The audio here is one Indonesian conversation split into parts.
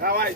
Давай.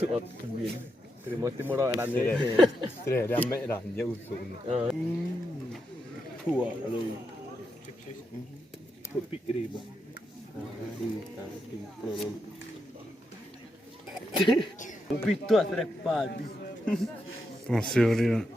Suot bin. Timur ada ni. Stre dia ambil dah dia usul. Tua lalu. Pik riba. O pito atrapado. Attenzione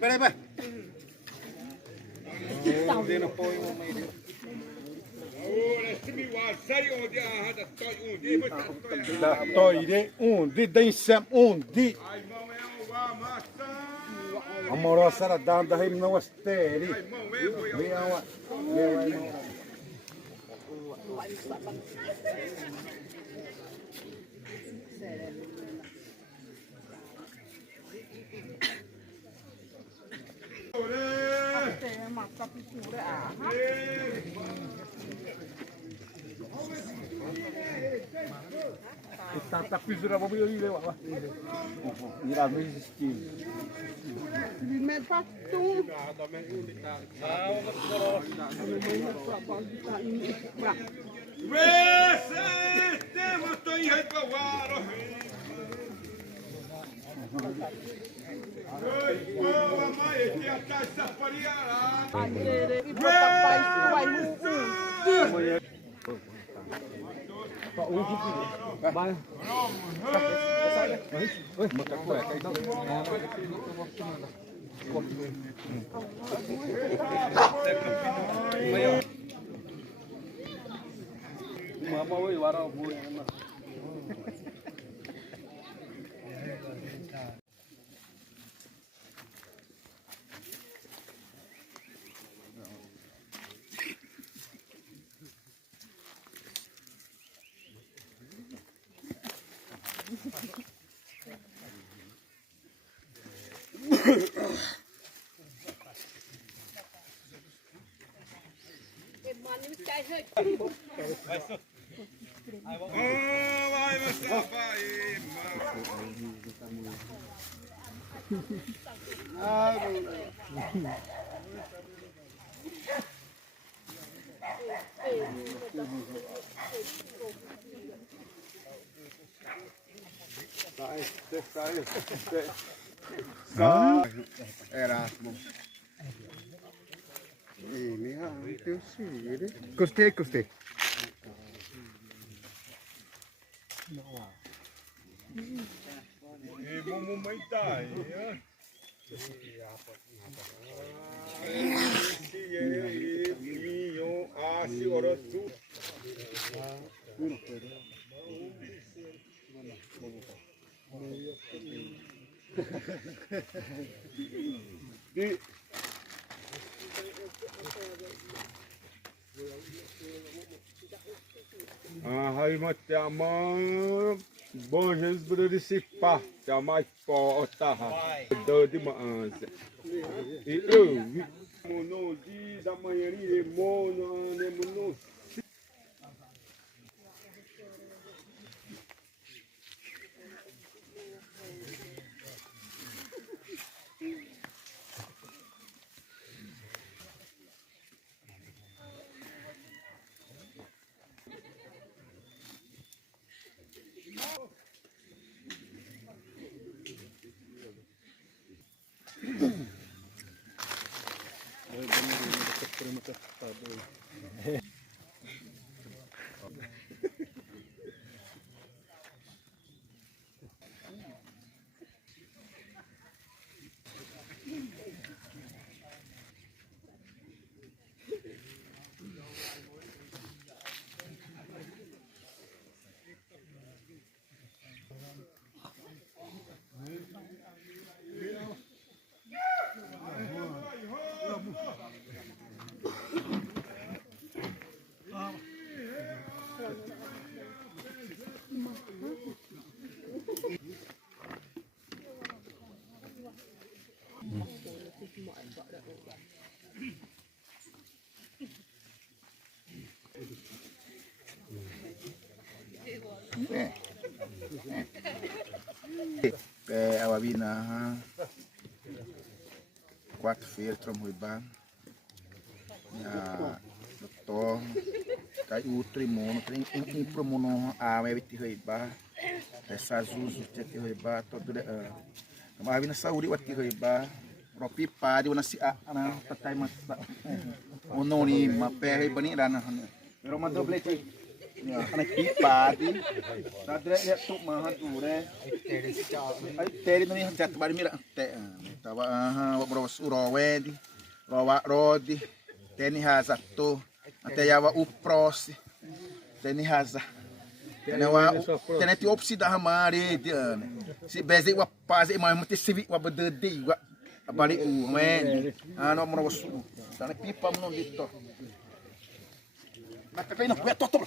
prima. Peraí. Toire undi densem undi. Amoro sara danda him no asteri. Miawa. Tapi sudah mau beli lewat lah. Mira mesmo estilo. Me patung. Erasmo. Ini itu sih. Gostei, gostei. Hai macam bom Jesus berdisipah camai potah do di maas itu mono di damayani mono ne mono Awabina, quarta-feira, Tromoibá, doutor, cai o trimono, tem promono a mebiti Roibá, essa zuzu te Roibá, todo Awabina saúde o ati Roibá, propi padi o nasi ana tatai masa, o noni ma pé Roibani rana, pero uma doblete. Anak pipadi, tadre ya tu mahan ure. Ay teri nani jat bari mira te. Tawa wa bro surawedi, rawa rodi, teni haza to, até yawa upros, teni haza. Teni ti opsi da hamari di ane. Si bezi wa pazi ma mati sivi wa bededi wa bari u men. Ano bro su. Tani pipa non dito. Mata kaino wa toto.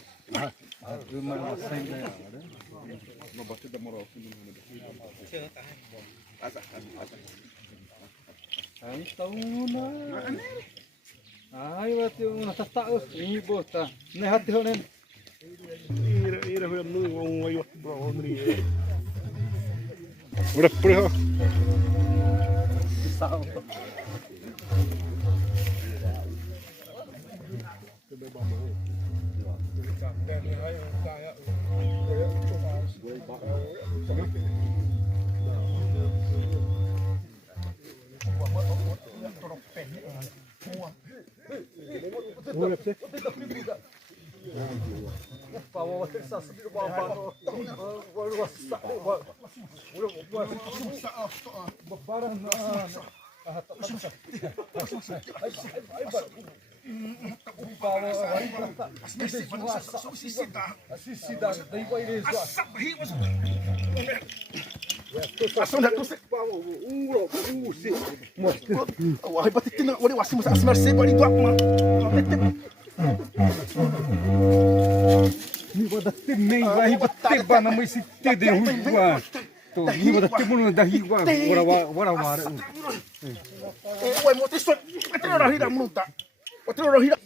Ai, vai ter uma tata, ini bota. Ne hati honen. ira Udah perih. Wah, hebat itu nak boleh wasi masa asmar sebab itu apa? Ni pada tim ni bahi betul ba nama isi te de huwa. To ni pada tim mun dahi wa wara. Wah, mau tisot. Itu orang hidup menuntak. Itu orang hidup.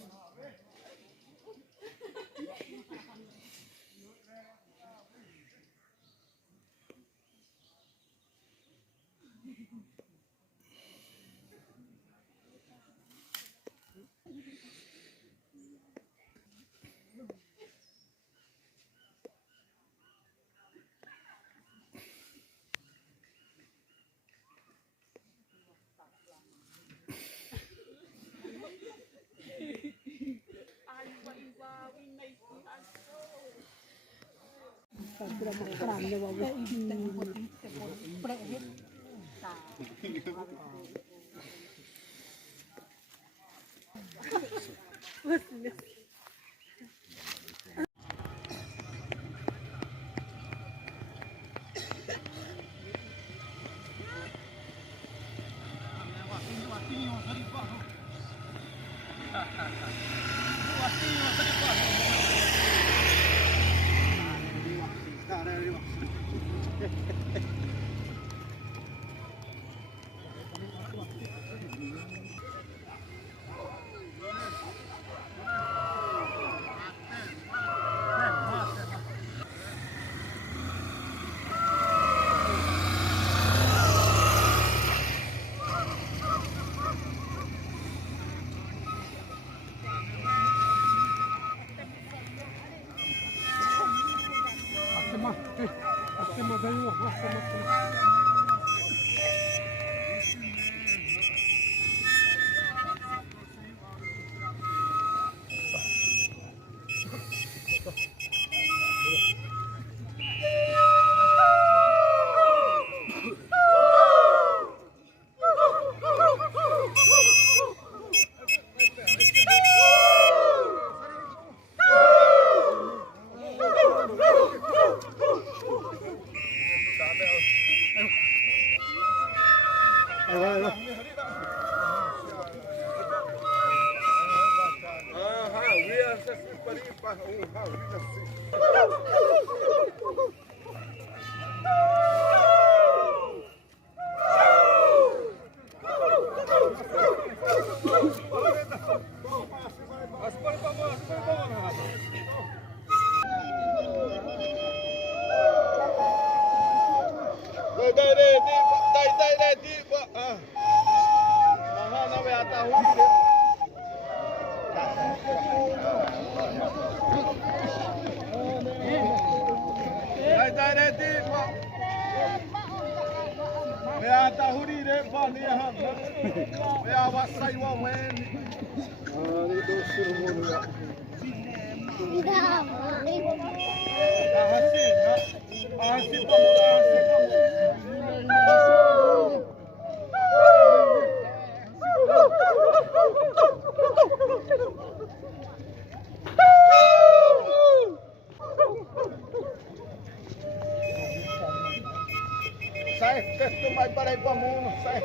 Sai, que mais para aí para mundo, sai.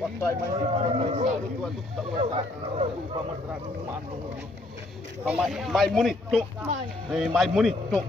Waktu main itu tak mai munit tu. Mai munit tu.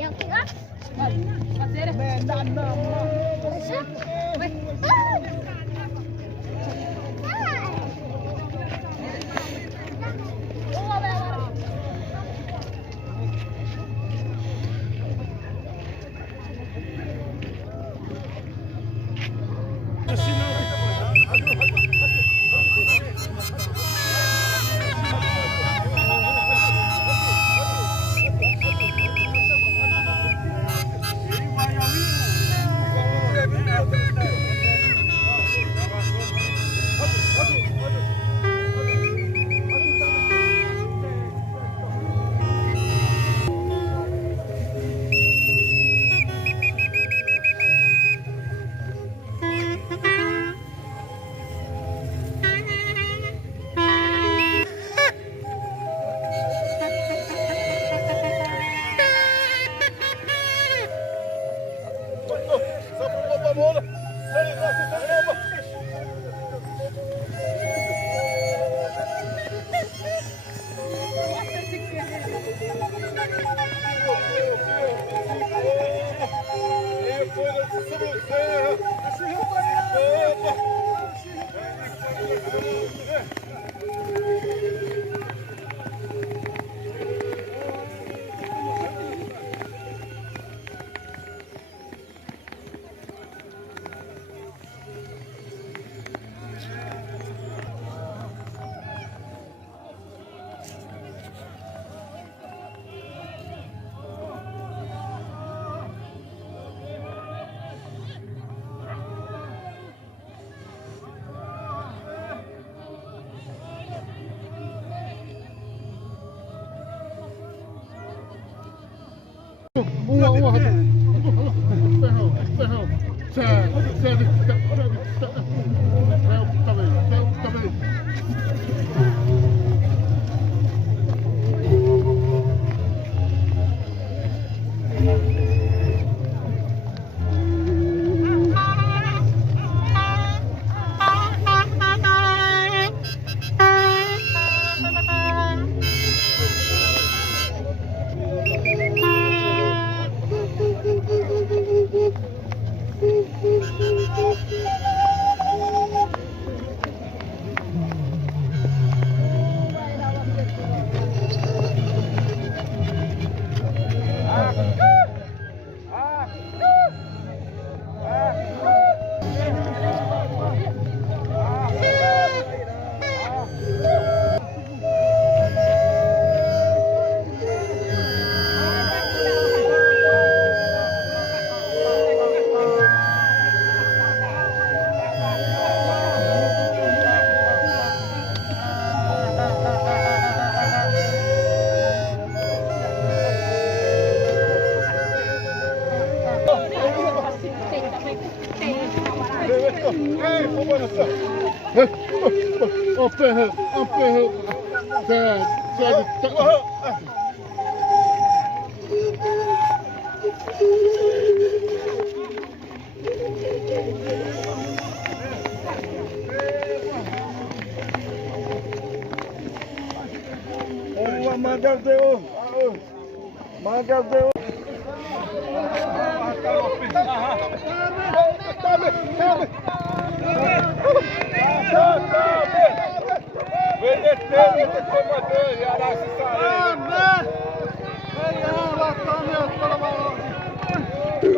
Yang tiga.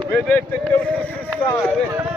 Vedete che un sussare.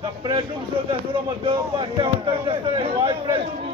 Da presunção da Zura Madão, pastel, tá já vai presunho.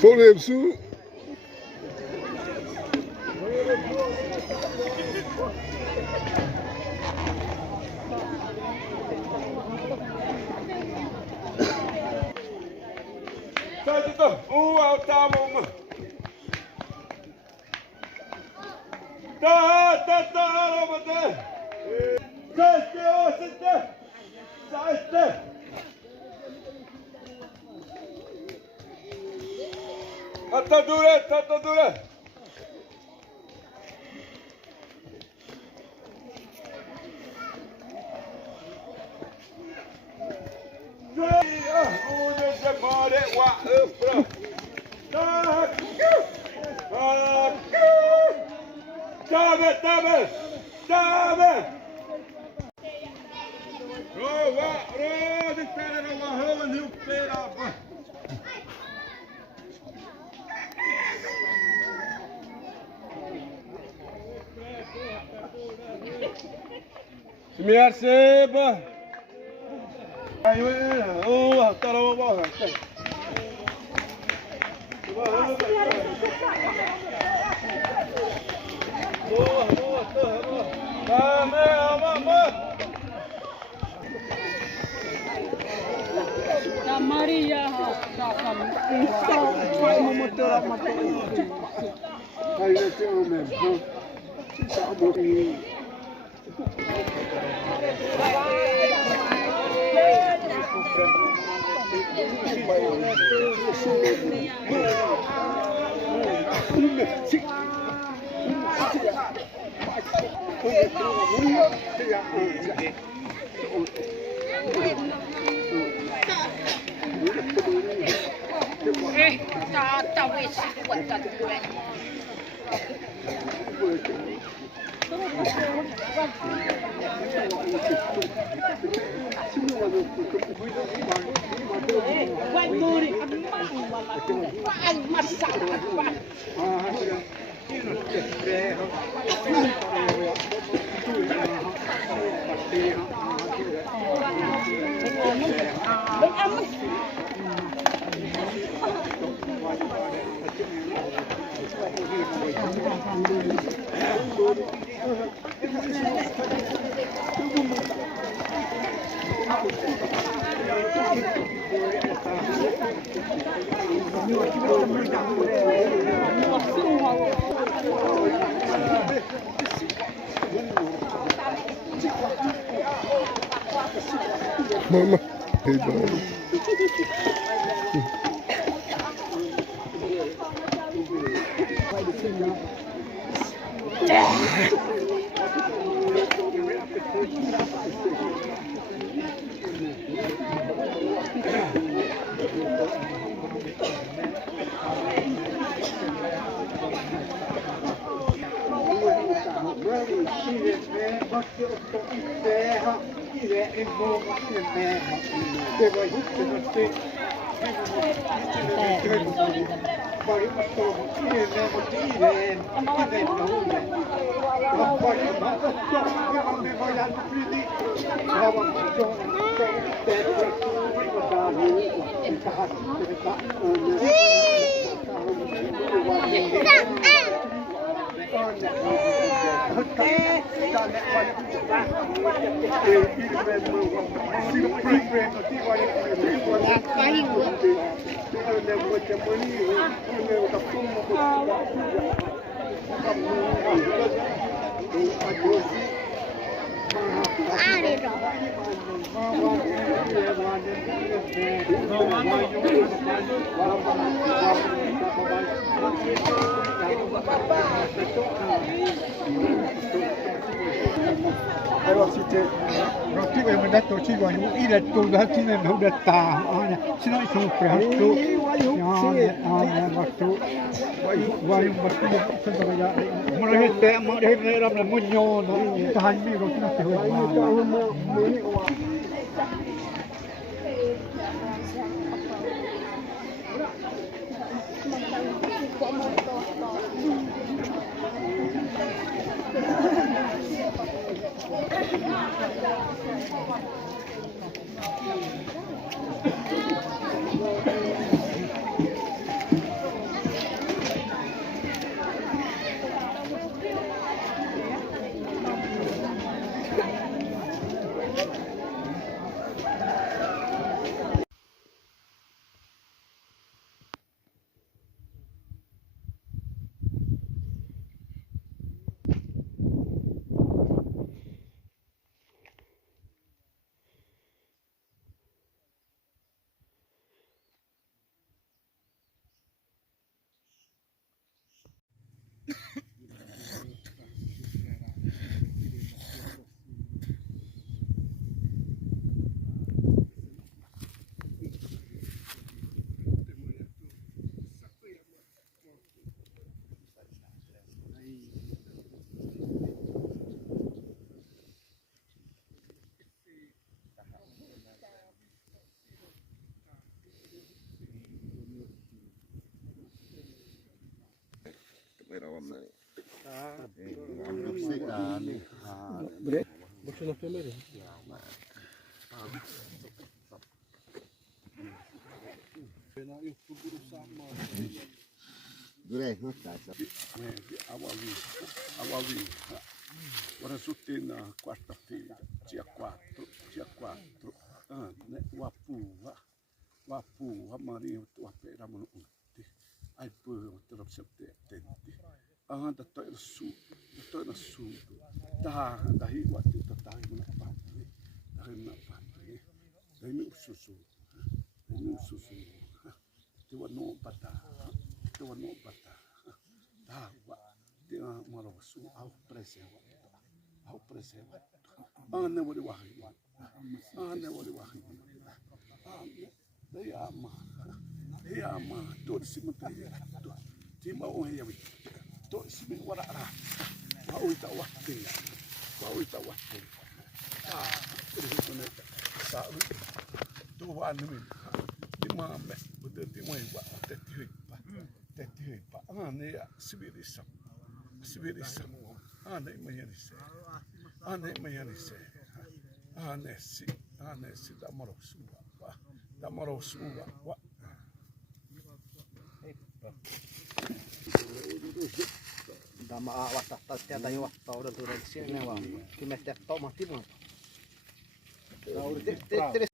Solemsu. Tá dura. Merceba. Vai uma motora matou. Aí eu tenho mesmo. Tá bom. Talvez quanto doer. Vai duri, vai massacrar, vai. Mama, hey, buddy. Allora siete roti che mi detto ci voglio il detto da fine non detta se no sono presto no battu vai battu senza vedere ma non è ma era la mognono tahan mi roti na te ho Ora sottina quarta-feira, dia 4, né? O Apuva, wapu hamari tu ape ramono uti ai pu terap septe tenti aha ta to na su ta dahi wati ta tahi mana pati dahi mana pati dahi mi susu te wa no bata ta wa te maro su au presewa ane wori wahi Hei ama, to si mutaya, to ti ma o hei awi, to si me wara ara, wa uita wate, tere kone sa ui, to wa numi, ti ma me, ute ti mo iwa, te ti hui pa, ane ya sibiri sam, ane mayani se, ane si da maro suwa, wa. Dama awat tak tiada yang waktu udah turun sini wang. Kita mesti tahu mati pun. Terus.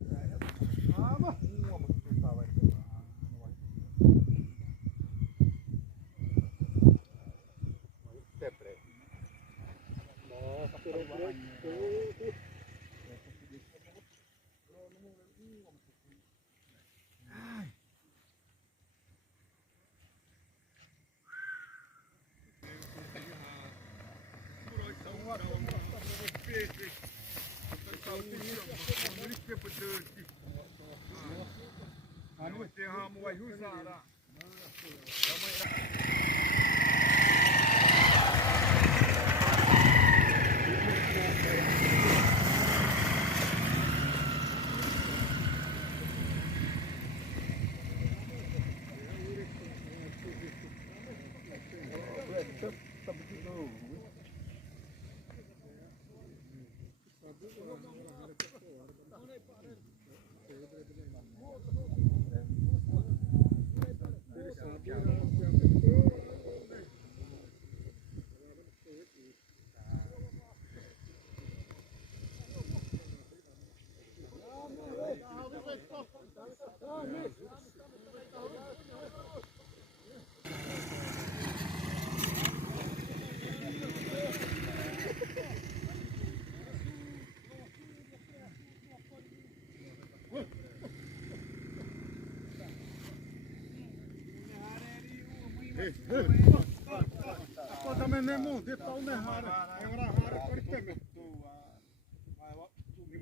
Kota menee muuten, että on ne haara. Ei voida haara kortteemme.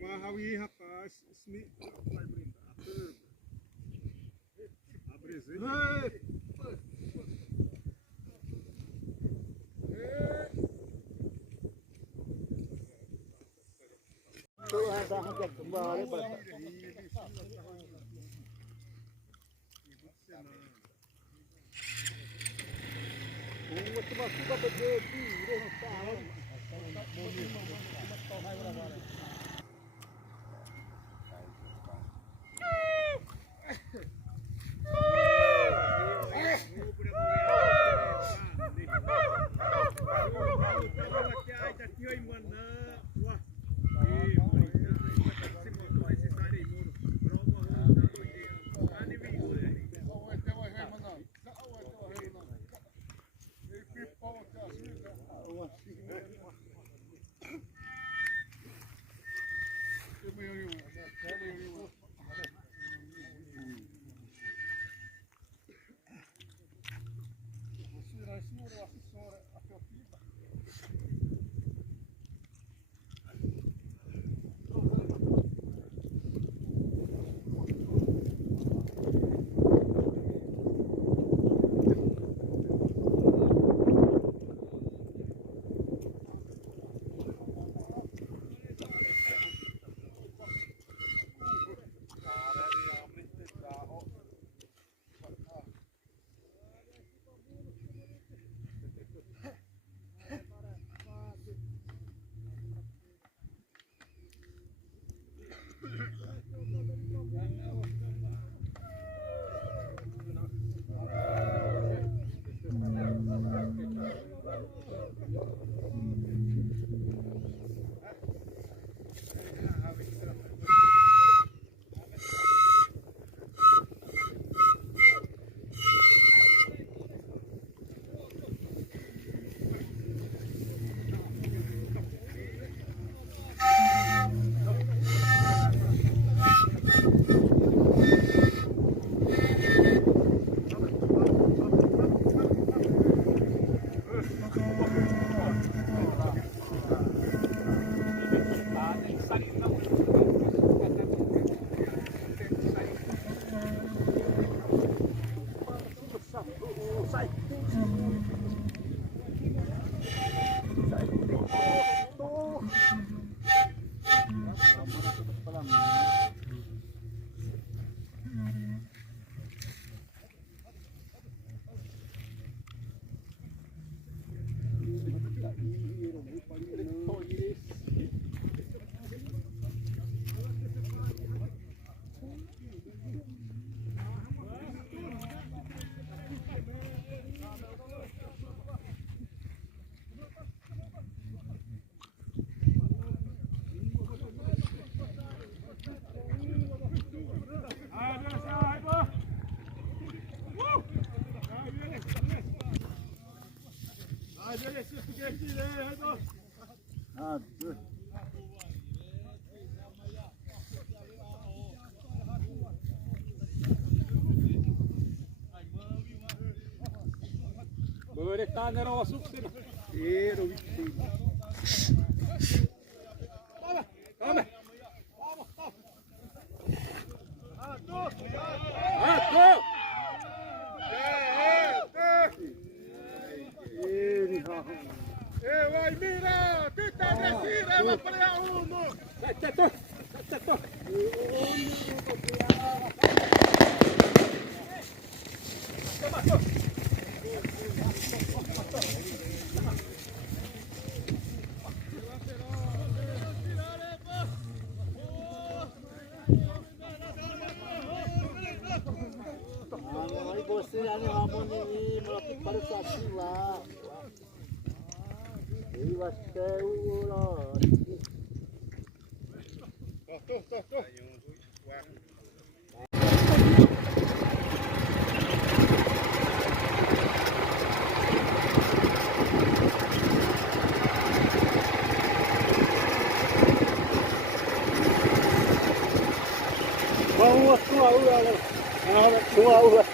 Mä havi ihan taas. Hei! Tuhan dah hajat kembali pada. Cuma berjadi, dia tahu. Böydetään ne roosuksina. Eero vittiin. Come! Vai mira, tutta aggressiva, va per la uno. Tetto! Aí você ali harmonia, moleque, para o sacinho lá. Eu acho que é o Vamos a sua aula, sua aula.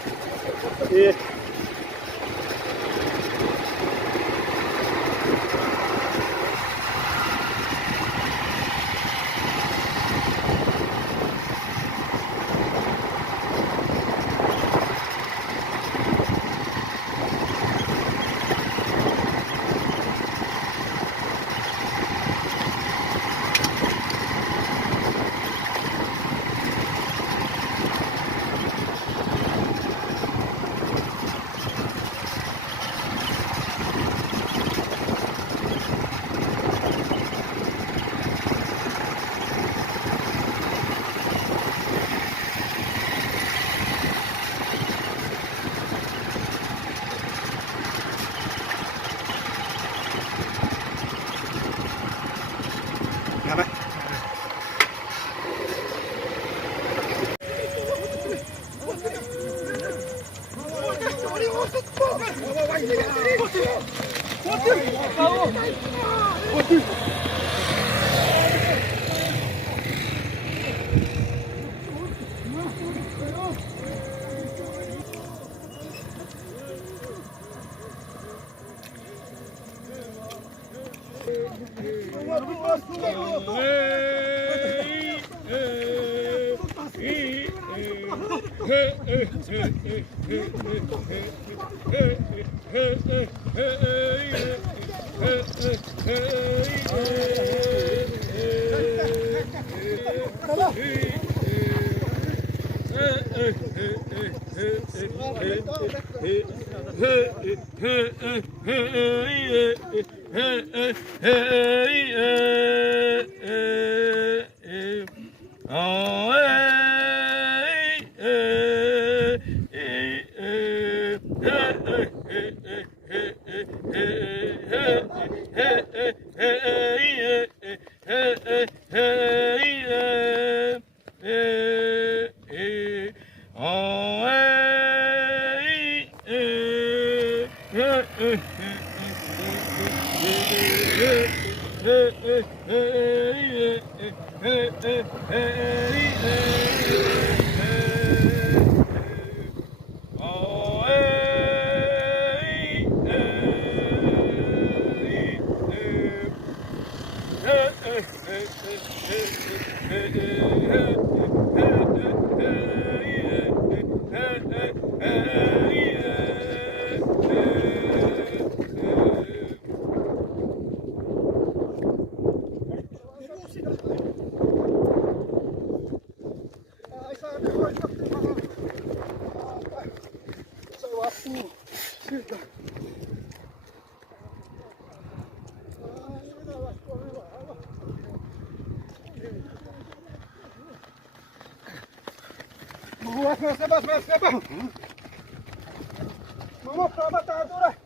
Vamos pra batadura.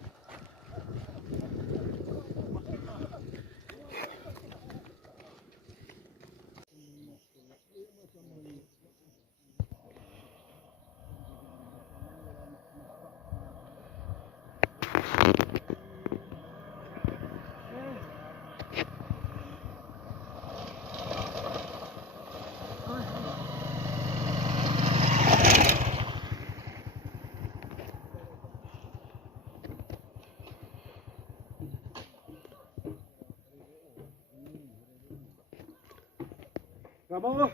Vamos.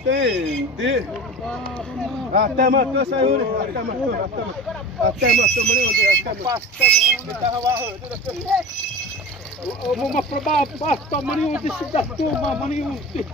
Entende? Até matou essa Yuri, até matou uma probabilidade mani de sudah tu mani uti.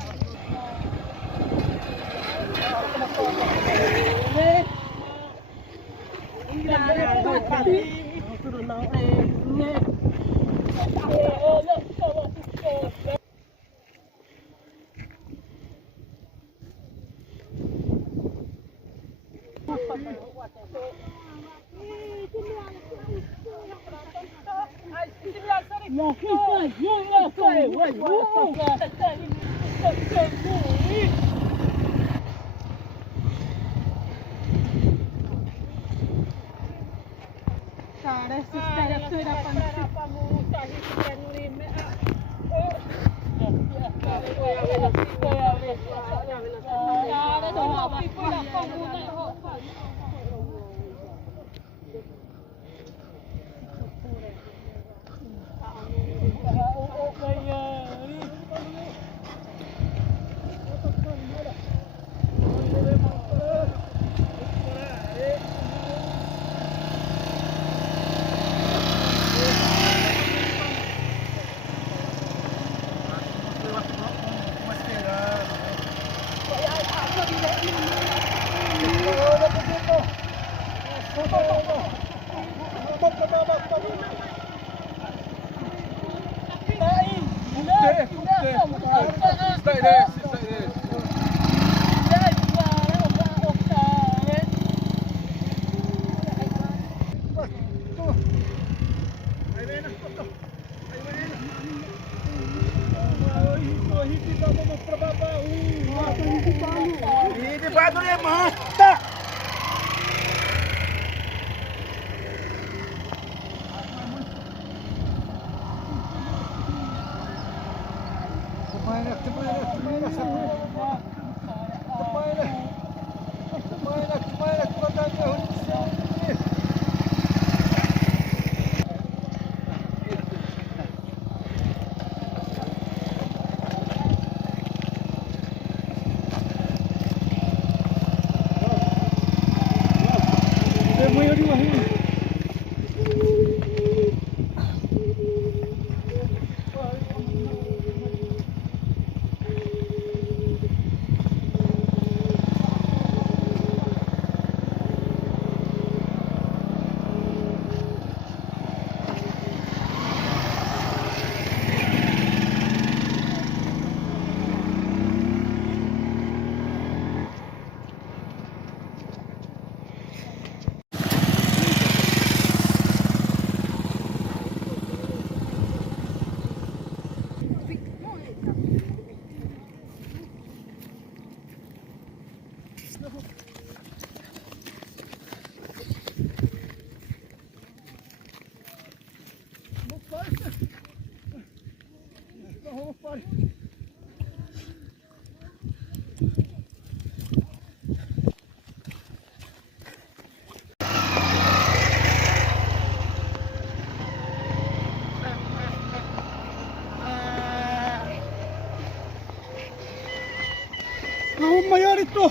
Homma Jarittu!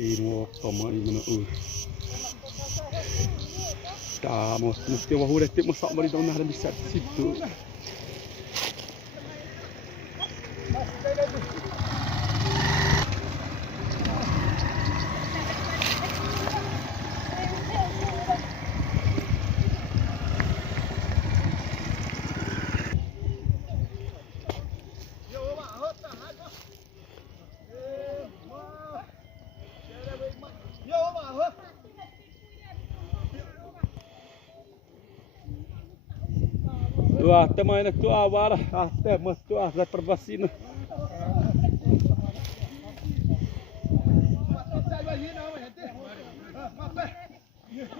Imo pamani mana ta mesti wahudet masak bari dong ada bisa situ. Wah, teman itu awal até mesti ada perbasina.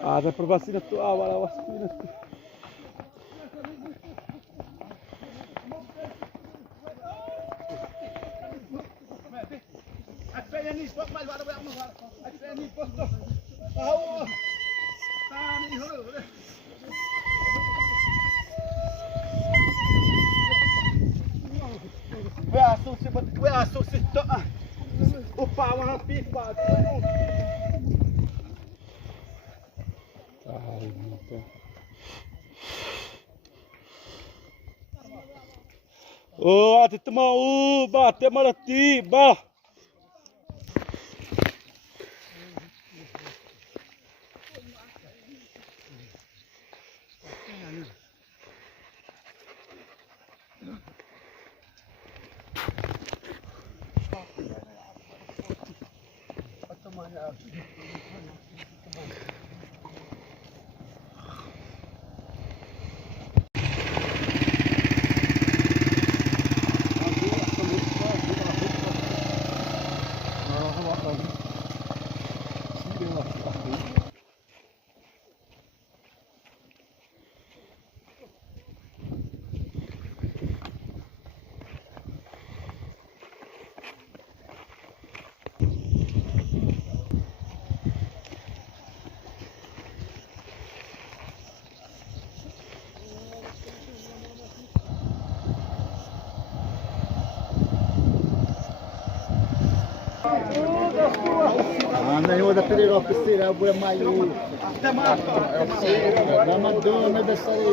Ada perbasina tu awal awas tu. Asuk si tok ah. Upah mah pipa. Oh, ada temau, bate malati, bah. Anda eu da pele oficina buat mayu. Nama dona da sai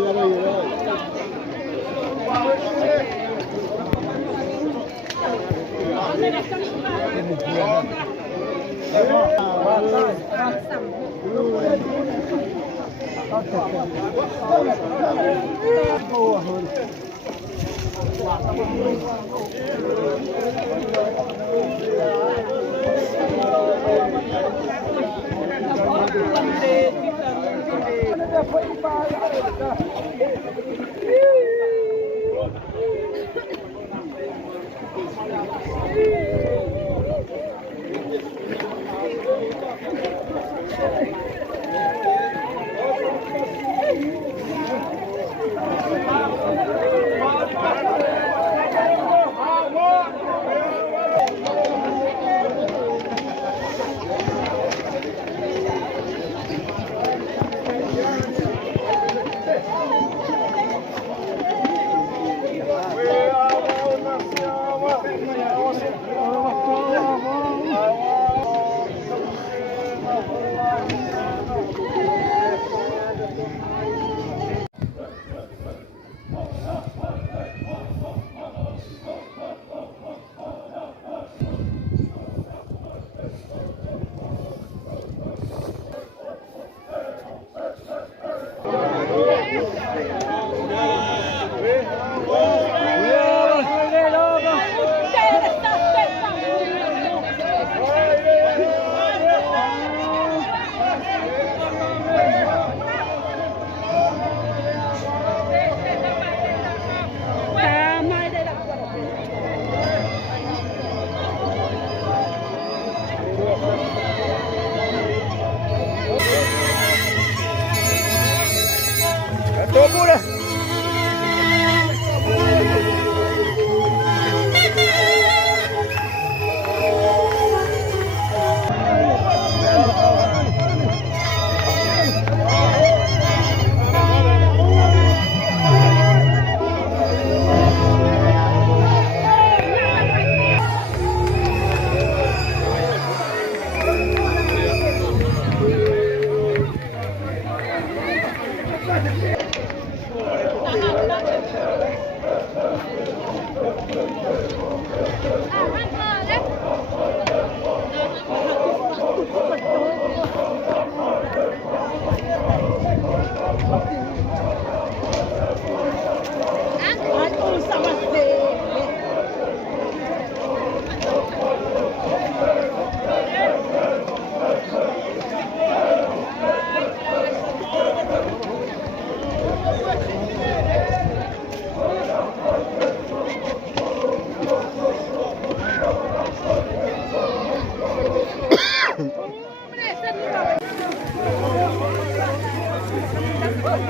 Way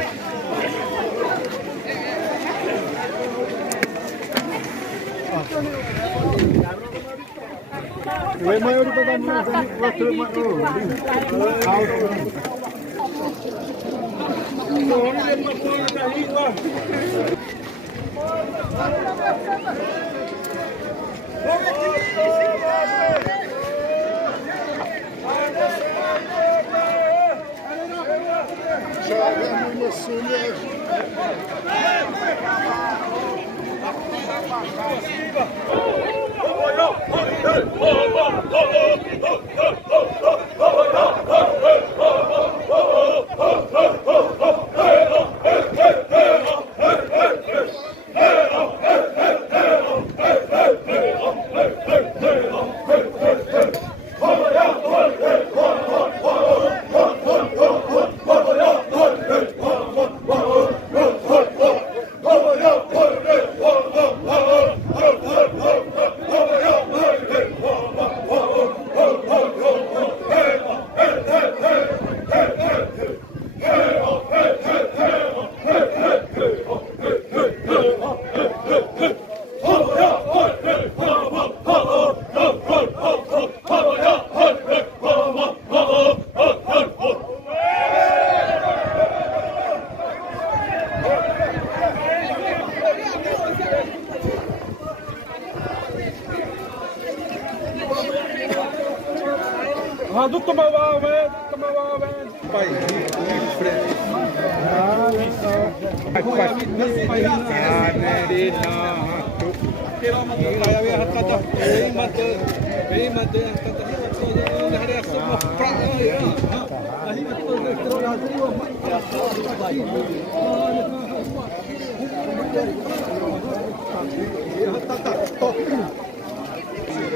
mayor pa ba niyo sa water mo? Do Tomawawe, pai,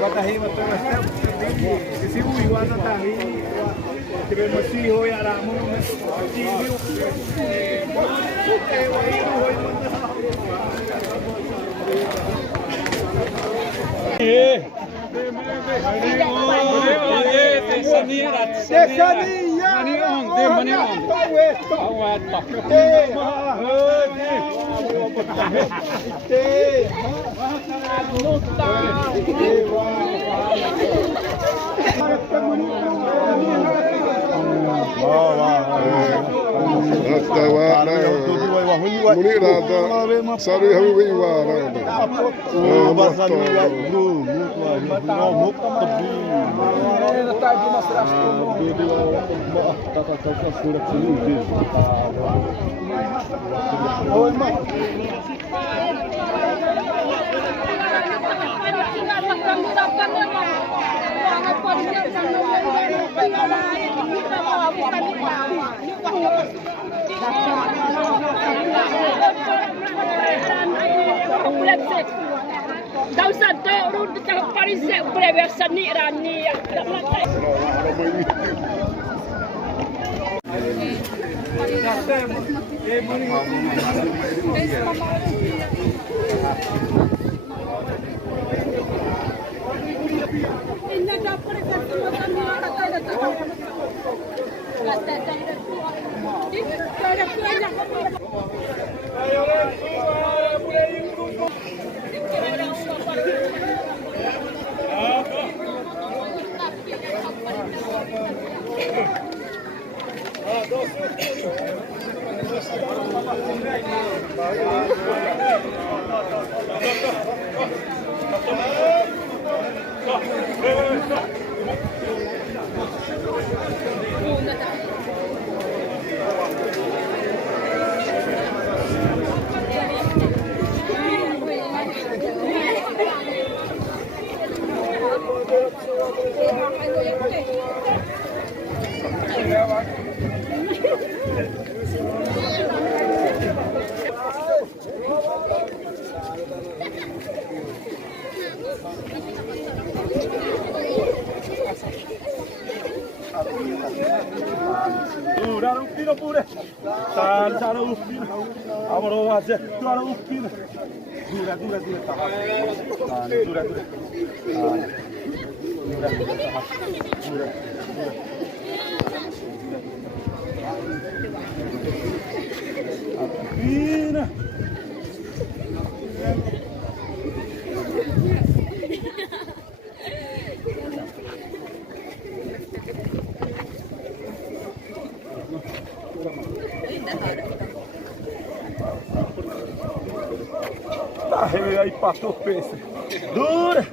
Batahi motor si Uy na tahi. Tibe masiho ya ramo. Daw sa doon kita parise breve sani rani ya. Duraram pino pure. Sarà un pino. Amoro vaze. Duraram un pino. Dura. Dura. Pina. Tá rei aí, pastor pensa. Dura!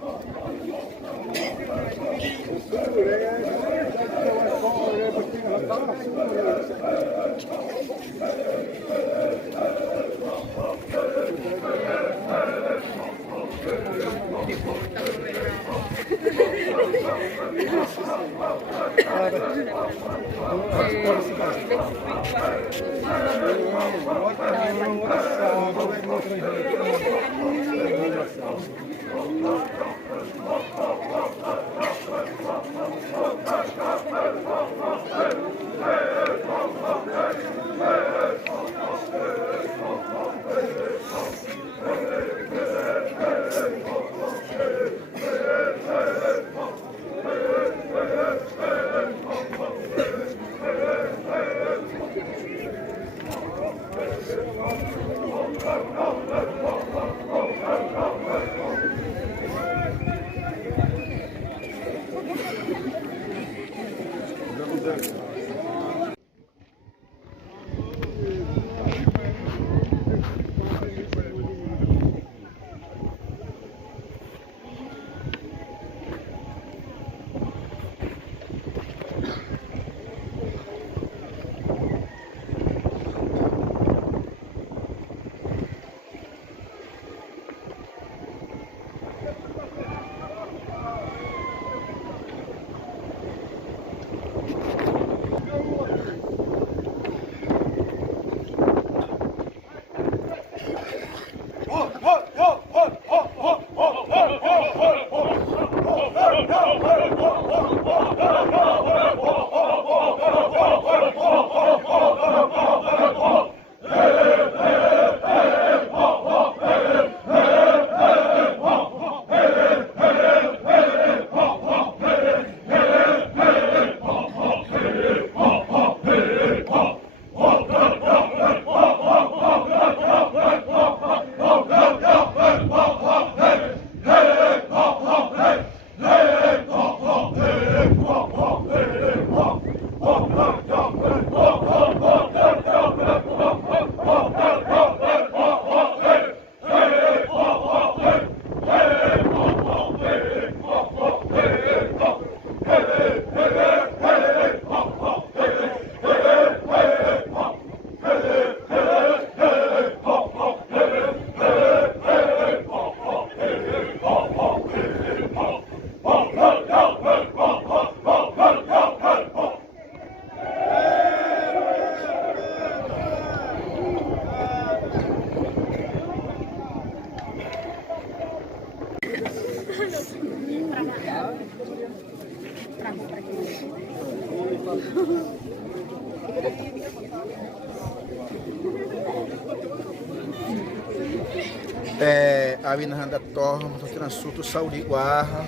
Awinahanda toh mutuna sutu saudi waha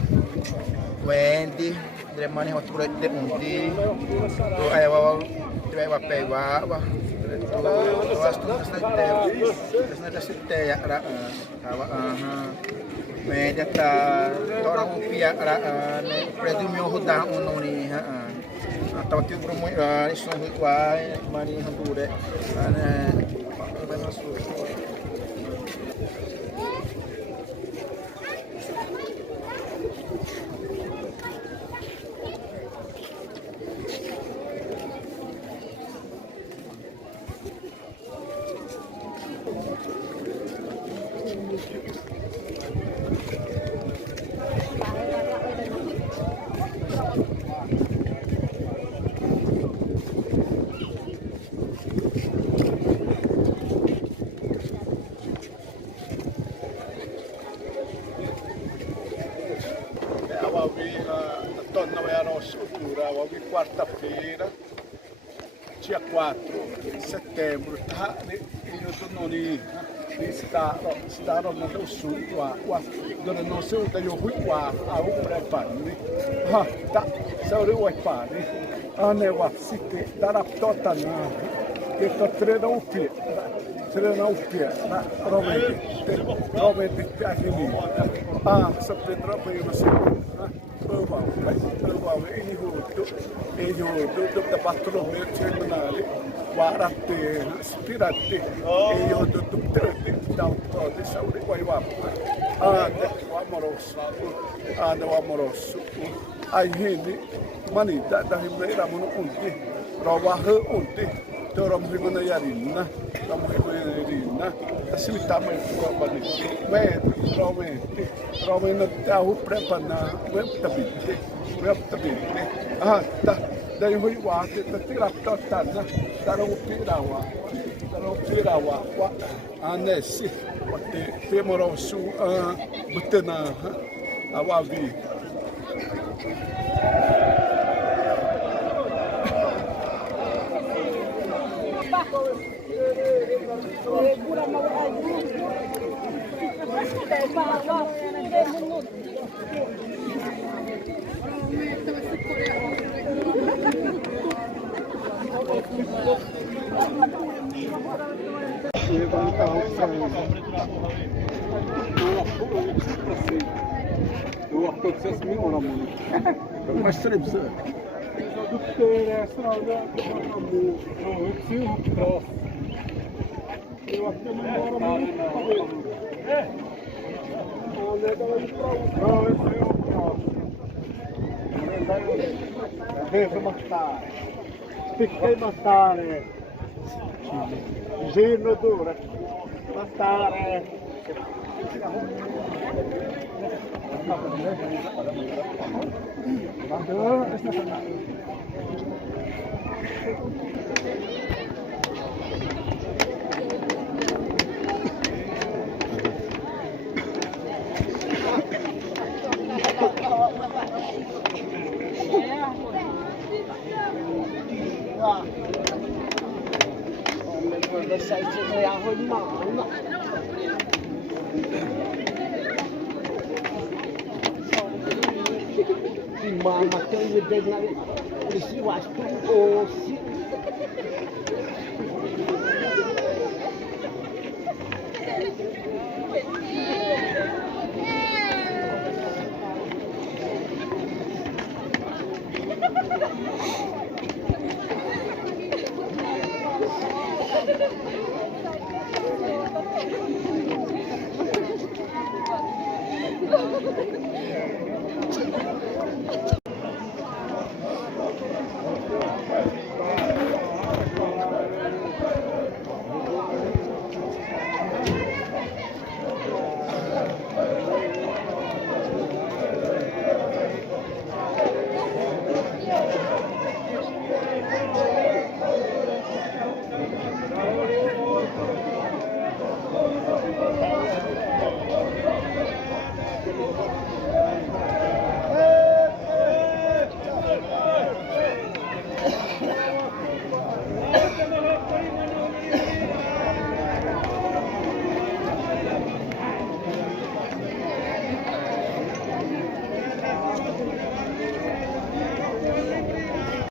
Wendy dremani watura de undi to ayawa drewa pewa wa to wastu nasna sete ya ra tawa Wendy ta orang upia ra predu meu roda unoni ha atau tiu promo iso wa mani handure ana quarta-feira, dia 4 de setembro, tá? Eu tô no está no meu sul, dona não sei onde eu fui a o preparo, tá? Sabe o preparo, a negócio que dá a tota na, que tô treinando o filho. Serena o que na realmente aqui se Pedro veio na segunda ini da patrulha terminale warate spirate eu do da de saúde vai lá o amoroso ai hindi manita da ribeira mano onde rawahe onde Orang mana yarina, orang mana yarina, asal tamu itu apa ni? Ramai nak tahu prepana, web tabite. Tak dari hui wate, tapi raptor tanah, taruh pirawa, wah, anesi, temorosu, betena, awabi. Mas trebză. Fiquei matare. Gino dura. Matare. Mama, tem ideia de nada. Preciso, acho que